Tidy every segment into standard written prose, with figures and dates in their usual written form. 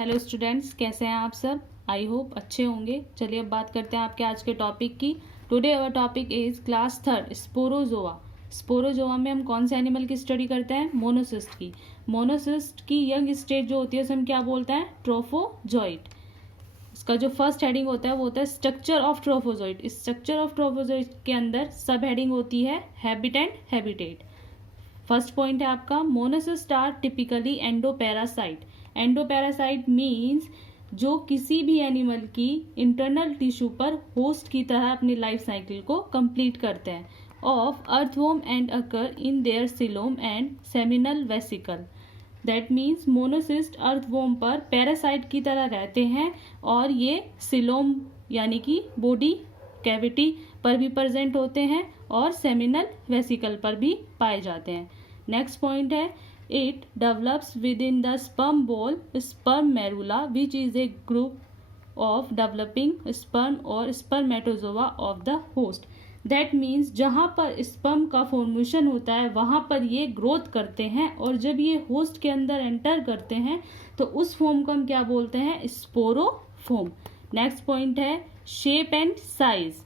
Hello students, कैसे हैं आप सब। आई होप अच्छे होंगे। चलिए अब बात करते हैं आपके आज के टॉपिक की। Today our topic is class third Sporozoa. Sporozoa में हम कौन से एनिमल की स्टडी करते हैं? मोनोसिस्ट की। मोनोसिस्ट की यंग स्टेज जो होती है उसे हम क्या बोलते हैं? ट्रोफोजोइट। इसका जो फर्स्ट हेडिंग होता है वो होता है स्ट्रक्चर ऑफ ट्रोफोजोइट। इस स्ट्रक्चर ऑफ ट्रोफोजोइट के अंदर सब हेडिंग होती है habit and habitat. First point है आपका monocyst are typically endoparasite. Endoparasite means जो किसी भी एनिमल की इंटरनल टिश्यू पर होस्ट की तरह अपनी लाइफ साइकिल को कंप्लीट करते हैं। Of earthworm and occur in their coelom and seminal vesicle. That means monocyst earthworm पर पैरासाइट की तरह रहते हैं और ये सिलोम यानी कि बॉडी कैविटी पर भी प्रेजेंट होते हैं और सेमिनल वेसिकल पर भी पाए जाते हैं। नेक्स्ट पॉइंट है it develops within the sperm ball sperm morula which is a group of developing sperm और spermatozoa of the host. That means जहाँ पर स्पर्म का फॉर्मेशन होता है वहाँ पर ये ग्रोथ करते हैं और जब ये होस्ट के अंदर एंटर करते हैं तो उस फॉर्म को हम क्या बोलते हैं? स्पोरोफॉर्म। नेक्स्ट पॉइंट है shape and size.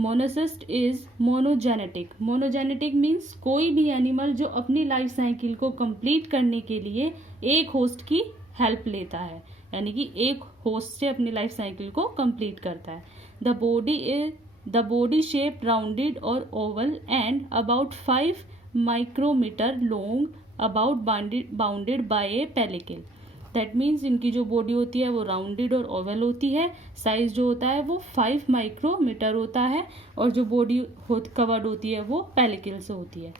Monocyst is monogenetic. Monogenetic means कोई भी एनिमल जो अपनी लाइफ साइकिल को कंप्लीट करने के लिए एक होस्ट की हेल्प लेता है, यानी कि एक होस्ट से अपनी लाइफ साइकिल को कंप्लीट करता है। द बॉडी शेप राउंडेड और oval and about 5 micrometre long, about bounded by a pellicle. That means इनकी जो बॉडी होती है वो राउंडेड और ओवल होती है। साइज जो होता है वो 5 माइक्रोमीटर होता है और जो बॉडी कवर्ड होती है वो पेलिकल से होती है।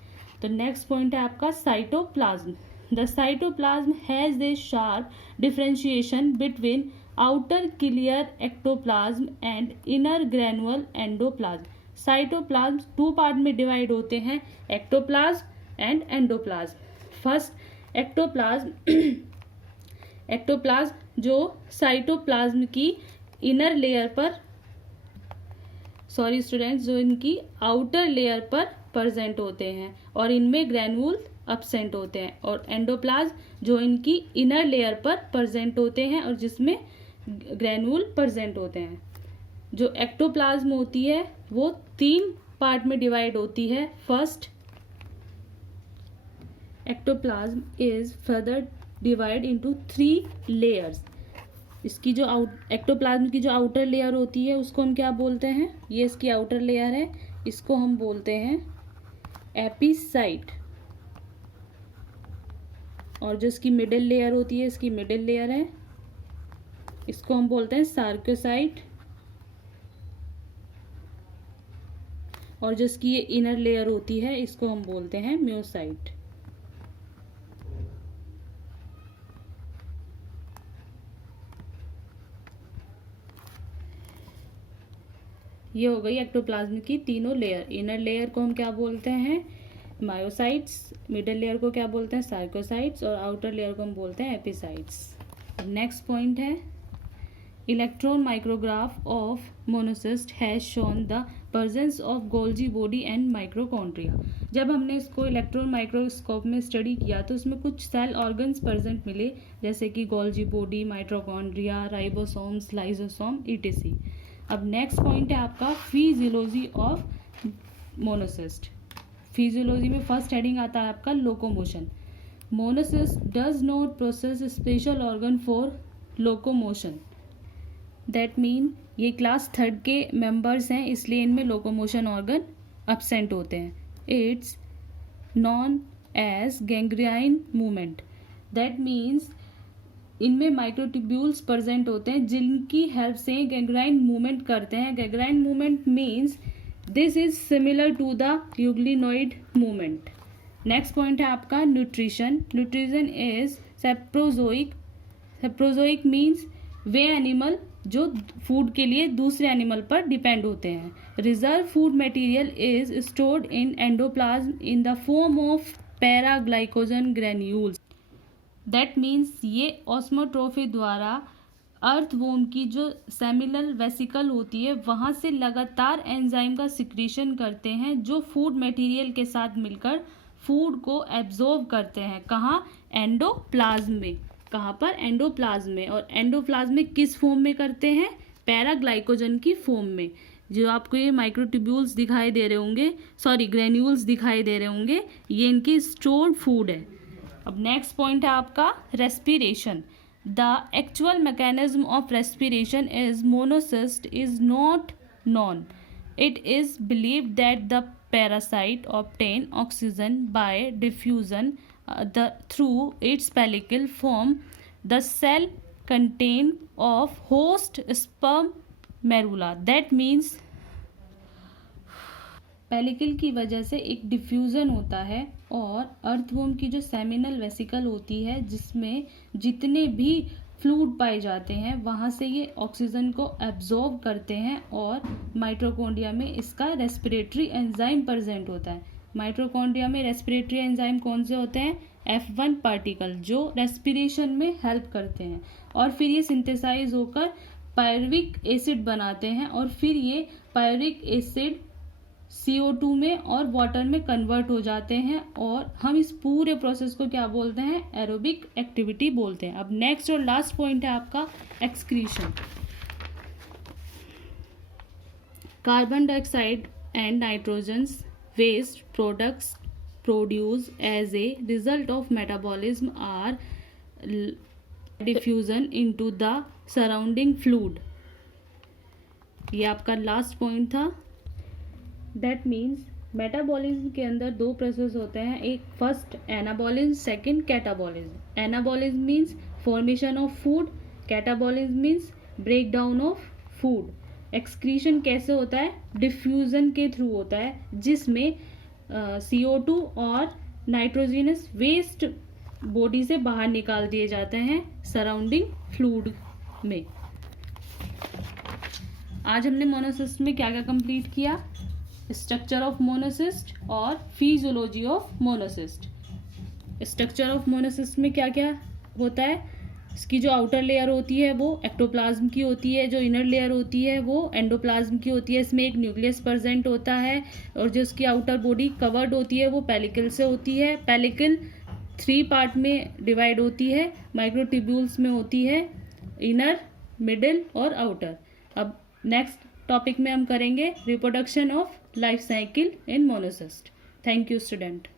तो नेक्स्ट पॉइंट है आपका cytoplasm. The cytoplasm has a sharp differentiation between outer clear ectoplasm and inner granular endoplasm. Cytoplasm 2 part में डिवाइड होते हैं, ectoplasm and endoplasm. First ectoplasm जो साइटोप्लाज्म की इनर लेयर पर जो इनकी आउटर लेयर पर प्रेजेंट होते हैं और इनमें ग्रैनुल अब्सेंट होते हैं, और एंडोप्लाज्म जो इनकी इनर लेयर पर प्रेजेंट होते हैं और जिसमें ग्रैनुल प्रेजेंट होते हैं। जो एक्टोप्लाज्म होती है वो 3 पार्ट में डिवाइड होती है। First ectoplasm is further divide into 3 layers. इसकी जो एक्टोप्लाज्म की जो आउटर लेयर होती है उसको हम क्या बोलते हैं? ये इसकी आउटर लेयर है, इसको हम बोलते हैं एपिसाइट। और जो इसकी मिडिल लेयर होती है, इसकी मिडिल लेयर है, इसको हम बोलते हैं सार्कोसाइट। और जो इसकी ये इनर लेयर होती है इसको हम बोलते हैं म्योसाइट। ये हो गई एक्टोप्लाज्म की तीनों लेयर। इनर लेयर को हम क्या बोलते हैं? मायोसाइट्स। मिडिल लेयर को क्या बोलते हैं? सार्कोसाइट्स। और आउटर लेयर को हम बोलते हैं एपिसाइट्स। नेक्स्ट पॉइंट है electron micrograph of monocyst has shown the presence of Golgi body and mitochondria. जब हमने इसको इलेक्ट्रॉन माइक्रोस्कोप में स्टडी किया तो उसमें कुछ सेल ऑर्गन्स प्रेजेंट मिले, जैसे कि Golgi body, mitochondria, ribosomes, lysosome etc. अब नेक्स्ट पॉइंट है आपका फिजियोलॉजी ऑफ मोनोसिस्ट। फिजियोलॉजी में फर्स्ट हेडिंग आता है आपका locomotion. Monocyst does not process special organ for locomotion. That mean ये क्लास थर्ड के मेंबर्स हैं, इसलिए इनमें लोकोमोशन ऑर्गन अब्सेंट होते हैं। It's known as gregarine movement. That means इनमें माइक्रोट्यूब्यूल्स प्रेजेंट होते हैं जिनकी हेल्प से गैंग्राइन मूवमेंट करते हैं। Gregarine movement means this is similar to the euglenoid movement. Next point है आपका nutrition. Nutrition is saprozoic. Saprozoic means वे एनिमल जो फूड के लिए दूसरे एनिमल पर डिपेंड होते हैं। Reserve food material is stored in endoplasm in the form of paraglycogen granules. That means ये ऑस्मोट्रोफी द्वारा अर्थवॉर्म की जो सेमिनल वेसिकल होती है वहाँ से लगातार एंजाइम का सिक्रीशन करते हैं जो फूड मटेरियल के साथ मिलकर फूड को एब्जॉर्ब करते हैं। कहाँ? एंडोप्लाज्म में। कहाँ पर, एंडोप्लाज्म में। और एंडोप्लाज्म में किस फॉर्म में करते हैं, पैराग्लाइकोजन की फॉर्म में। जो आपको ये माइक्रोट्यूब्यूल्स दिखाई दे रहे होंगे, सॉरी ग्रेन्यूल्स दिखाई दे रहे होंगे, ये इनकी स्टोर्ड फूड है। अब नेक्स्ट पॉइंट है आपका respiration. The actual mechanism of respiration is monocyst is not known. It is believed that the parasite obtain oxygen by diffusion through its pellicle from the cell contain of host spermacula. That means pellicle की वजह से एक diffusion होता है और earthworm की जो seminal vesicle होती है जिसमें जितने भी फ्लूइड पाए जाते हैं वहाँ से ये ऑक्सीजन को एब्जॉर्ब करते हैं और माइटोकॉन्ड्रिया में इसका रेस्पिरेटरी एंजाइम प्रेजेंट होता है। माइटोकॉन्ड्रिया में रेस्पिरेटरी एंजाइम कौन से होते हैं, F1 पार्टिकल, जो रेस्पिरेशन में हेल्प करते हैं। और फिर ये सिंथेसाइज होकर पायरुविक एसिड बनाते हैं और फिर ये पायरुविक एसिड CO2 में और वाटर में कन्वर्ट हो जाते हैं और हम इस पूरे प्रोसेस को क्या बोलते हैं, एरोबिक एक्टिविटी बोलते हैं। अब नेक्स्ट और लास्ट पॉइंट है आपका excretion. Carbon dioxide and nitrogens waste products produce as a result of metabolism are diffusion into the surrounding fluid. ये आपका लास्ट पॉइंट था। दैट मीन्स मेटाबॉलिज्म के अंदर दो प्रोसेस होते हैं, एक first anabolism, second catabolism. Anabolism means formation of food, catabolism means break down of food. Excretion कैसे होता है, डिफ्यूजन के थ्रू होता है जिसमें CO2 और नाइट्रोजनस वेस्ट बॉडी से बाहर निकाल दिए जाते हैं सराउंडिंग फ्लूइड में। आज हमने मोनोसिस्ट में क्या क्या कंप्लीट किया, स्ट्रक्चर ऑफ मोनोसिस्ट और फिजियोलॉजी ऑफ मोनोसिस्ट। स्ट्रक्चर ऑफ मोनोसिस्ट में क्या क्या होता है, इसकी जो आउटर लेयर होती है वो एक्टोप्लाज्म की होती है, जो इनर लेयर होती है वो एंडोप्लाज्म की होती है। इसमें एक न्यूक्लियस प्रेजेंट होता है और जो इसकी आउटर बॉडी कवर्ड होती है वो पेलिकल से होती है। पेलिकल 3 पार्ट में डिवाइड होती है, माइक्रोट्यूब्यूल्स में होती है, इनर, मिडिल और आउटर। अब नेक्स्ट टॉपिक में हम करेंगे reproduction of life cycle in monocyst. Thank you student.